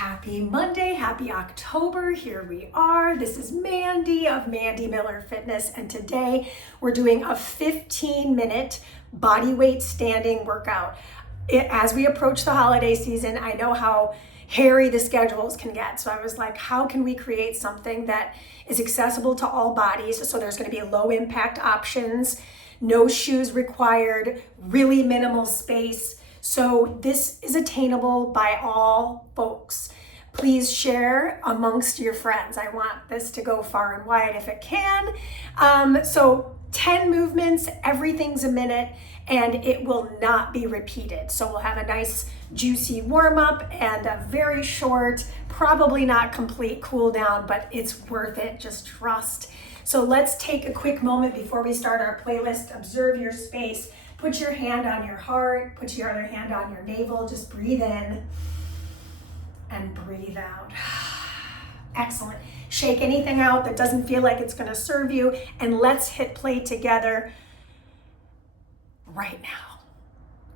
Happy Monday, happy October. Here we are. This is Mandee of Mandee Miller Fitness, and today we're doing a 15-minute body weight standing workout. As we approach the holiday season, I know how hairy the schedules can get. So I was like, how can we create something that is accessible to all bodies? So there's going to be low impact options, no shoes required, really minimal space. So this is attainable by all folks. Please share amongst your friends. I want this to go far and wide if it can. So 10 movements, everything's a minute, and it will not be repeated. So we'll have a nice juicy warm up and a very short, probably not complete cool down, but it's worth it, just trust. So let's take a quick moment before we start our playlist. Observe your space. Put your hand on your heart, put your other hand on your navel, just breathe in and breathe out. Excellent. Shake anything out that doesn't feel like it's gonna serve you, and let's hit play together right now.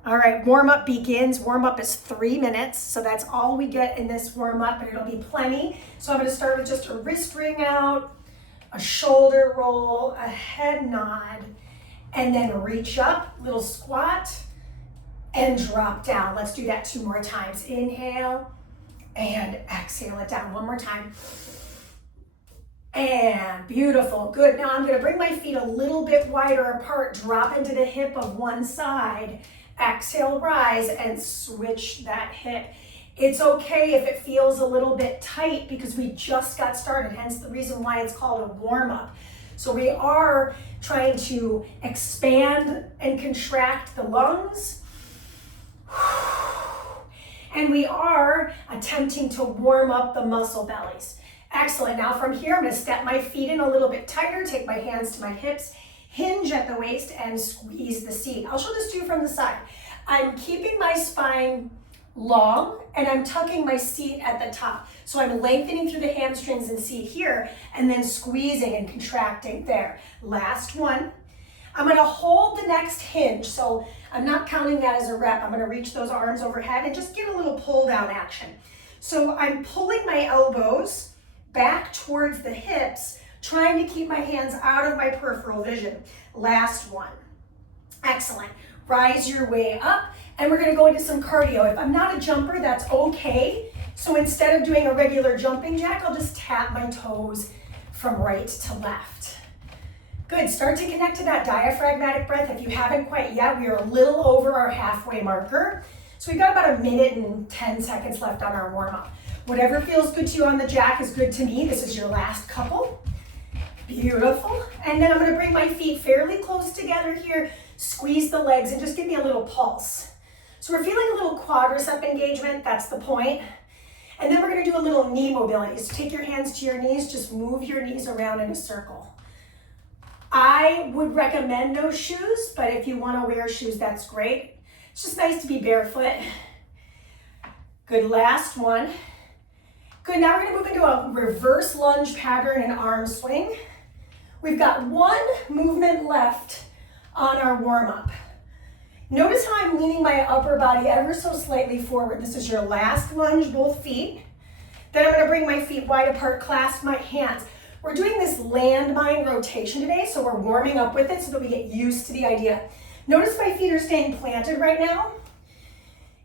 All right, warm up begins. Warm up is 3 minutes, so that's all we get in this warm up, but it'll be plenty. So I'm gonna start with just a wrist ring out, a shoulder roll, a head nod, and then reach up, little squat, and drop down. Let's do that 2 more times. Inhale, and exhale it down. 1 more time. And beautiful, good. Now I'm gonna bring my feet a little bit wider apart, drop into the hip of one side, exhale, rise, and switch that hip. It's okay if it feels a little bit tight because we just got started, hence the reason why it's called a warm-up. So we are trying to expand and contract the lungs. And we are attempting to warm up the muscle bellies. Excellent. Now from here, I'm going to step my feet in a little bit tighter, take my hands to my hips, hinge at the waist, and squeeze the seat. I'll show this to you from the side. I'm keeping my spine long, and I'm tucking my seat at the top. So I'm lengthening through the hamstrings and seat here, and then squeezing and contracting there. Last one. I'm gonna hold the next hinge, so I'm not counting that as a rep. I'm gonna reach those arms overhead and just get a little pull down action. So I'm pulling my elbows back towards the hips, trying to keep my hands out of my peripheral vision. Last one. Excellent. Rise your way up, and we're gonna go into some cardio. If I'm not a jumper, that's okay. So instead of doing a regular jumping jack, I'll just tap my toes from right to left. Good, start to connect to that diaphragmatic breath. If you haven't quite yet, we are a little over our halfway marker. So we've got about 1 minute and 10 seconds left on our warm up. Whatever feels good to you on the jack is good to me. This is your last couple. Beautiful. And then I'm gonna bring my feet fairly close together here, squeeze the legs, and just give me a little pulse. So we're feeling a little quadricep engagement, that's the point. And then we're gonna do a little knee mobility. So take your hands to your knees, just move your knees around in a circle. I would recommend no shoes, but if you wanna wear shoes, that's great. It's just nice to be barefoot. Good, last one. Good, now we're gonna move into a reverse lunge pattern and arm swing. We've got 1 movement left on our warm-up. Notice how I'm leaning my upper body ever so slightly forward. This is your last lunge, both feet. Then I'm gonna bring my feet wide apart, clasp my hands. We're doing this landmine rotation today, so we're warming up with it so that we get used to the idea. Notice my feet are staying planted right now.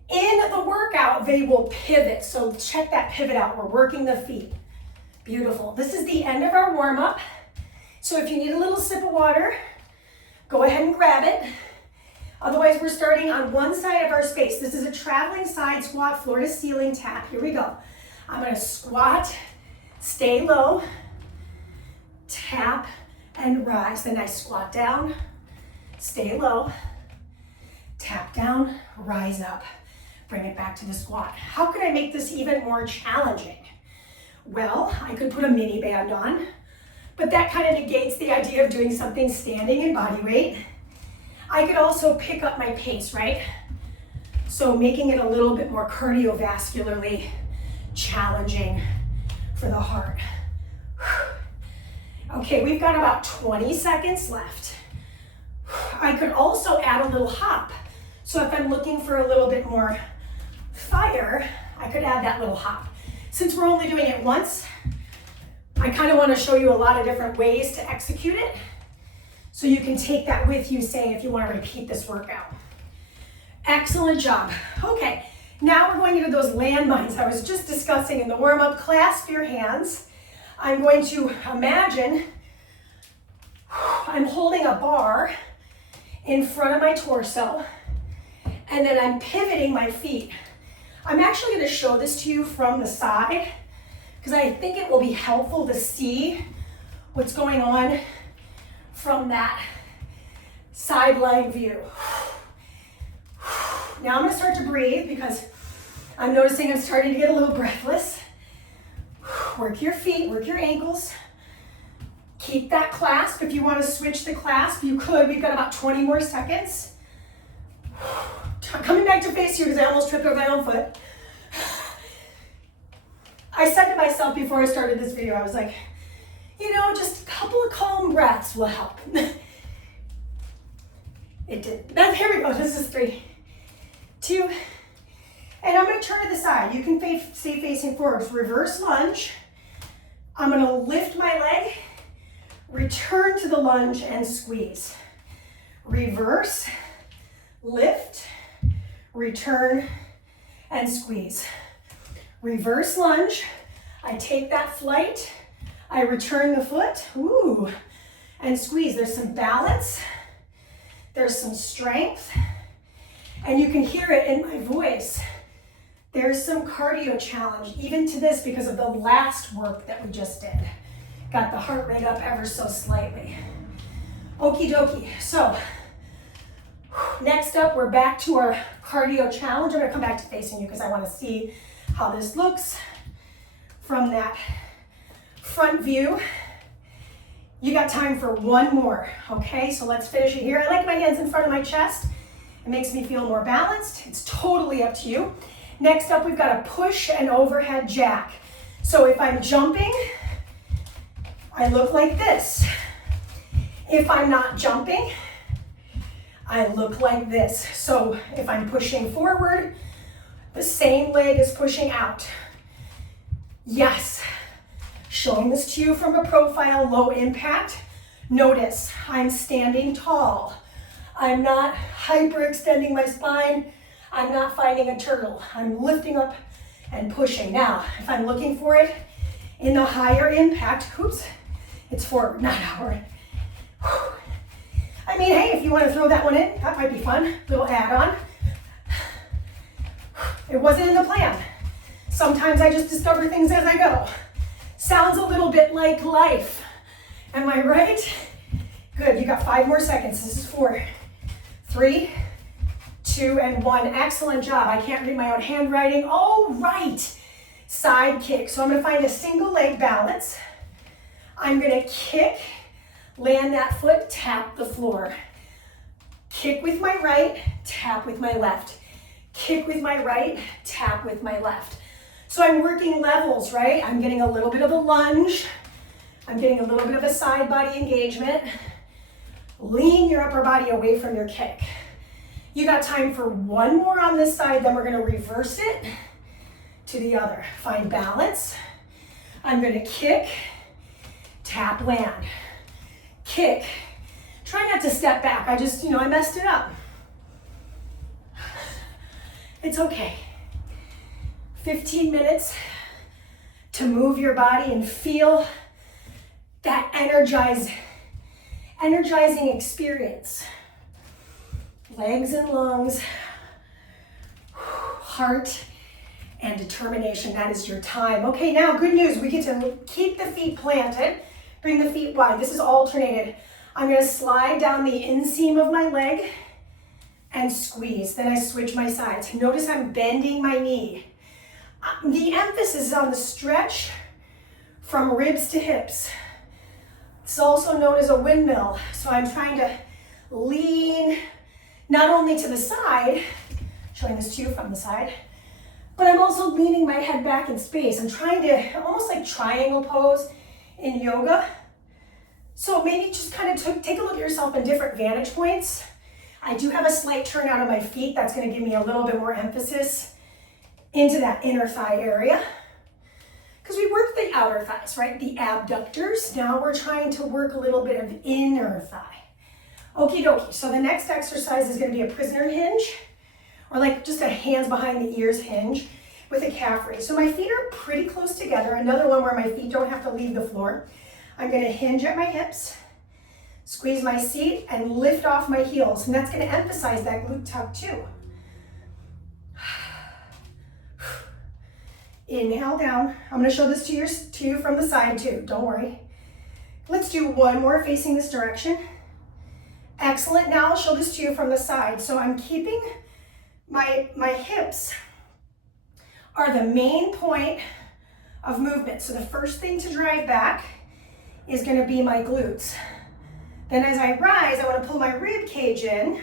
In the workout, they will pivot, so check that pivot out. We're working the feet. Beautiful. This is the end of our warm-up. So if you need a little sip of water, go ahead and grab it. Otherwise, we're starting on one side of our space. This is a traveling side squat, floor to ceiling tap. Here we go. I'm gonna squat, stay low, tap, and rise. Then I squat down, stay low, tap down, rise up. Bring it back to the squat. How could I make this even more challenging? Well, I could put a mini band on, but that kind of negates the idea of doing something standing in body weight. I could also pick up my pace, right? So making it a little bit more cardiovascularly challenging for the heart. Okay, we've got about 20 seconds left. I could also add a little hop. So if I'm looking for a little bit more fire, I could add that little hop. Since we're only doing it once, I kind of want to show you a lot of different ways to execute it, so you can take that with you, say, if you want to repeat this workout. Excellent job. Okay, now we're going into those landmines I was just discussing in the warm-up. Clasp your hands. I'm going to imagine I'm holding a bar in front of my torso, and then I'm pivoting my feet. I'm actually going to show this to you from the side because I think it will be helpful to see what's going on from that sideline view. Now I'm going to start to breathe because I'm noticing I'm starting to get a little breathless. Work your feet, work your ankles. Keep that clasp. If you want to switch the clasp, you could. We've got about 20 more seconds. Coming back to face you because I almost tripped over my own foot. I said to myself before I started this video, I was like, you know, just a couple of calm breaths will help. It did. Now, here we go. This is 3, 2, and I'm going to turn to the side. You can stay facing forward. Reverse lunge. I'm going to lift my leg, return to the lunge, and squeeze. Reverse, lift, return, and squeeze. Reverse lunge. I take that flight. I return the foot. Ooh, and squeeze. There's some balance. There's some strength. And you can hear it in my voice. There's some cardio challenge, even to this, because of the last work that we just did. Got the heart rate up ever so slightly. Okie dokie. So, next up, we're back to our cardio challenge. I'm gonna come back to facing you because I wanna see how this looks from that front view. You got time for one more, okay? So let's finish it here. I like my hands in front of my chest. It makes me feel more balanced. It's totally up to you. Next up, we've got a push and overhead jack. So if I'm jumping, I look like this. If I'm not jumping, I look like this. So if I'm pushing forward, the same leg is pushing out. Yes, showing this to you from a profile, low impact. Notice I'm standing tall. I'm not hyperextending my spine. I'm not finding a turtle. I'm lifting up and pushing. Now, if I'm looking for it in the higher impact, oops, it's forward, not outward. I mean, hey, if you want to throw that one in, that might be fun. Little add-on. It wasn't in the plan. Sometimes I just discover things as I go. Sounds a little bit like life. Am I right? Good, you got 5 more seconds. This is 4, 3, 2, and 1. Excellent job. I can't read my own handwriting. All right. Side kick. So I'm going to find a single leg balance. I'm going to kick, land that foot, tap the floor. Kick with my right, tap with my left. Kick with my right, tap with my left. So I'm working levels, right? I'm getting a little bit of a lunge. I'm getting a little bit of a side body engagement. Lean your upper body away from your kick. You got time for one more on this side, then we're gonna reverse it to the other. Find balance. I'm gonna kick, tap, land. Kick. Try not to step back. I messed it up. It's okay. 15 minutes to move your body and feel that energizing experience. Legs and lungs, heart and determination. That is your time. Okay, now good news. We get to keep the feet planted. Bring the feet wide. This is alternated. I'm going to slide down the inseam of my leg and squeeze. Then I switch my sides. Notice I'm bending my knee. The emphasis is on the stretch from ribs to hips. It's also known as a windmill. So I'm trying to lean not only to the side, showing this to you from the side, but I'm also leaning my head back in space. I'm trying to, almost like triangle pose in yoga. So maybe just kind of take a look at yourself in different vantage points. I do have a slight turn out of my feet. That's going to give me a little bit more emphasis into that inner thigh area. because we worked the outer thighs, right? The abductors. Now we're trying to work a little bit of inner thigh. Okie dokie. So the next exercise is going to be a prisoner hinge, or like just a hands behind the ears hinge with a calf raise. So my feet are pretty close together. Another one where my feet don't have to leave the floor. I'm going to hinge at my hips, squeeze my seat, and lift off my heels. And that's going to emphasize that glute tuck too. Inhale down. I'm going to show this to you from the side too. Don't worry. Let's do one more facing this direction. Excellent. Now I'll show this to you from the side. So I'm keeping my hips are the main point of movement. So the first thing to drive back is going to be my glutes. Then as I rise, I want to pull my rib cage in,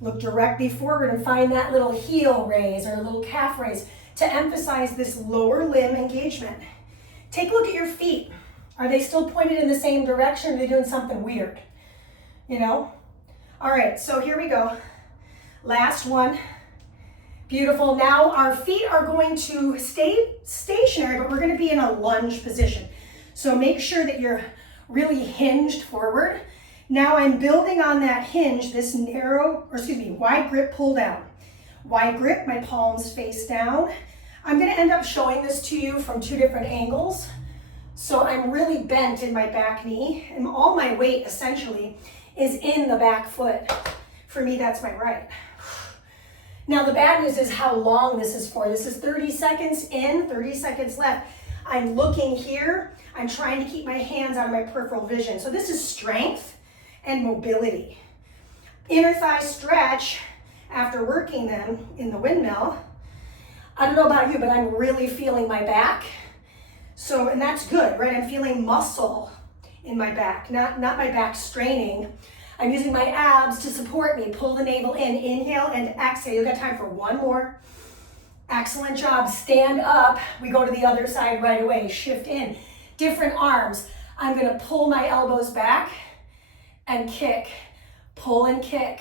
look directly forward and find that little heel raise or a little calf raise to emphasize this lower limb engagement. Take a look at your feet. Are they still pointed in the same direction, or are they doing something weird? You know? All right, so here we go. Last one. Beautiful. Now our feet are going to stay stationary, but we're going to be in a lunge position. So make sure that you're really hinged forward. Now I'm building on that hinge, this wide grip pull down. Wide grip, my palms face down. I'm going to end up showing this to you from two different angles. So I'm really bent in my back knee, and all my weight essentially is in the back foot. For me, that's my right. Now the bad news is how long this is for. This is 30 seconds in, 30 seconds left. I'm looking here. I'm trying to keep my hands on my peripheral vision. So this is strength and mobility. Inner thigh stretch after working them in the windmill. I don't know about you, but I'm really feeling my back. So, and that's good, right? I'm feeling muscle in my back, not my back straining. I'm using my abs to support me. Pull the navel in, inhale and exhale. You've got time for one more. Excellent job. Stand up. We go to the other side right away. Shift in. Different arms. I'm going to pull my elbows back and kick. Pull and kick.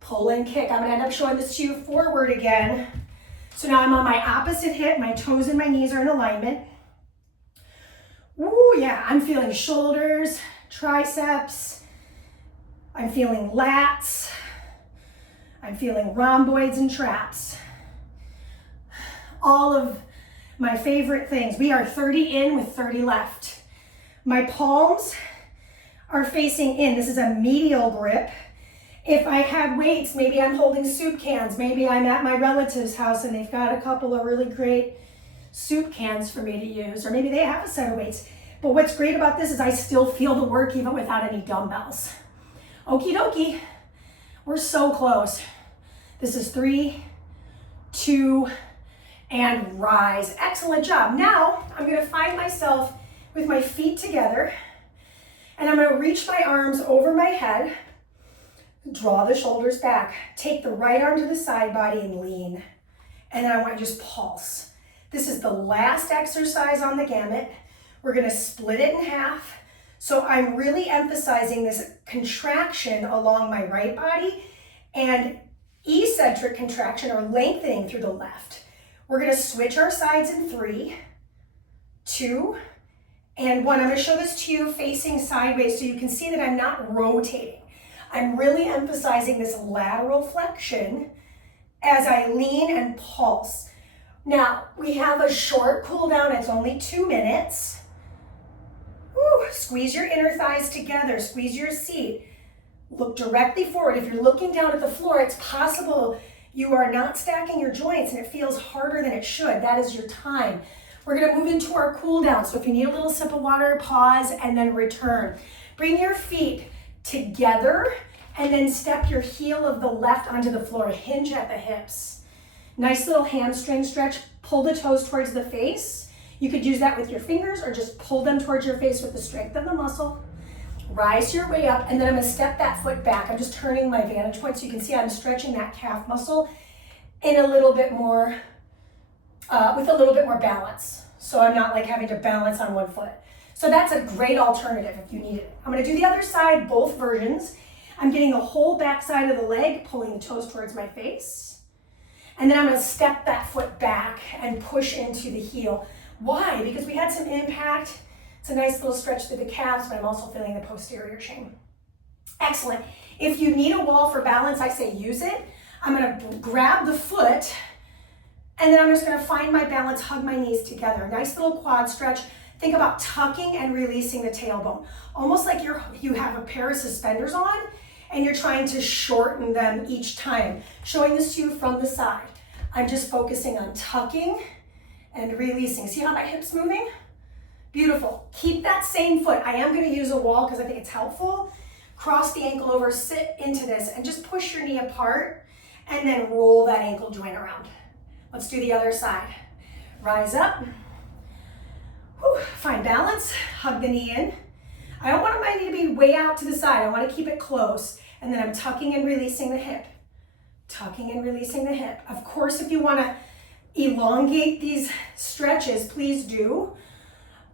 Pull and kick. I'm going to end up showing this to you forward again. So now I'm on my opposite hip. My toes and my knees are in alignment. Ooh, yeah. I'm feeling shoulders, triceps. I'm feeling lats. I'm feeling rhomboids and traps. All of my favorite things. We are 30 in with 30 left. My palms are facing in. This is a medial grip. If I had weights, maybe I'm holding soup cans. Maybe I'm at my relative's house and they've got a couple of really great soup cans for me to use, or maybe they have a set of weights. But what's great about this is I still feel the work even without any dumbbells. Okie dokie, we're so close. This is 3, 2, and rise. Excellent job. Now I'm going to find myself with my feet together, and I'm going to reach my arms over my head, draw the shoulders back, take the right arm to the side body and lean, and then I want to just pulse. This is the last exercise on the gamut. We're going to split it in half. So I'm really emphasizing this contraction along my right body and eccentric contraction or lengthening through the left. We're going to switch our sides in 3, 2, and 1. I'm going to show this to you facing sideways so you can see that I'm not rotating. I'm really emphasizing this lateral flexion as I lean and pulse. Now, we have a short cool down. It's only 2 minutes. Woo, squeeze your inner thighs together, squeeze your seat. Look directly forward. If you're looking down at the floor, it's possible you are not stacking your joints and it feels harder than it should. That is your time. We're gonna move into our cool down. So if you need a little sip of water, pause and then return. Bring your feet together and then step your heel of the left onto the floor. Hinge at the hips. Nice little hamstring stretch. Pull the toes towards the face. You could use that with your fingers or just pull them towards your face with the strength of the muscle. Rise your way up, and then I'm going to step that foot back. I'm just turning my vantage point so you can see I'm stretching that calf muscle in a little bit more, with a little bit more balance. So I'm not like having to balance on one foot. So that's a great alternative if you need it. I'm going to do the other side, both versions. I'm getting the whole back side of the leg, pulling the toes towards my face. And then I'm going to step that foot back and push into the heel. Why? Because we had some impact. It's a nice little stretch through the calves, but I'm also feeling the posterior chain. Excellent. If you need a wall for balance, I say use it. I'm gonna grab the foot, and then I'm just gonna find my balance, hug my knees together. Nice little quad stretch. Think about tucking and releasing the tailbone. Almost like you have a pair of suspenders on, and you're trying to shorten them each time. Showing this to you from the side. I'm just focusing on tucking and releasing. See how my hip's moving? Beautiful. Keep that same foot. I am gonna use a wall because I think it's helpful. Cross the ankle over, sit into this, and just push your knee apart, and then roll that ankle joint around. Let's do the other side. Rise up. Whew. Find balance, hug the knee in. I don't want my knee to be way out to the side. I want to keep it close. And then I'm tucking and releasing the hip. Tucking and releasing the hip. Of course, if you want to elongate these stretches, please do.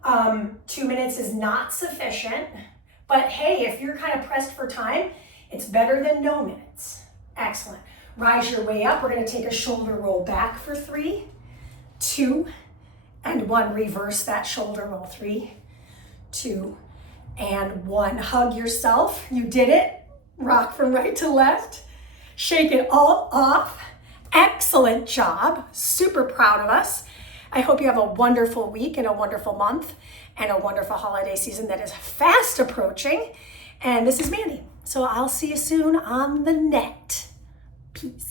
2 minutes is not sufficient. But hey, if you're kind of pressed for time, it's better than no minutes. Excellent. Rise your way up. We're going to take a shoulder roll back for 3, 2, and 1. Reverse that shoulder roll. 3, 2, and 1. Hug yourself. You did it. Rock from right to left. Shake it all off. Excellent job. Super proud of us. I hope you have a wonderful week and a wonderful month and a wonderful holiday season that is fast approaching. And this is Mandee. So I'll see you soon on the net. Peace.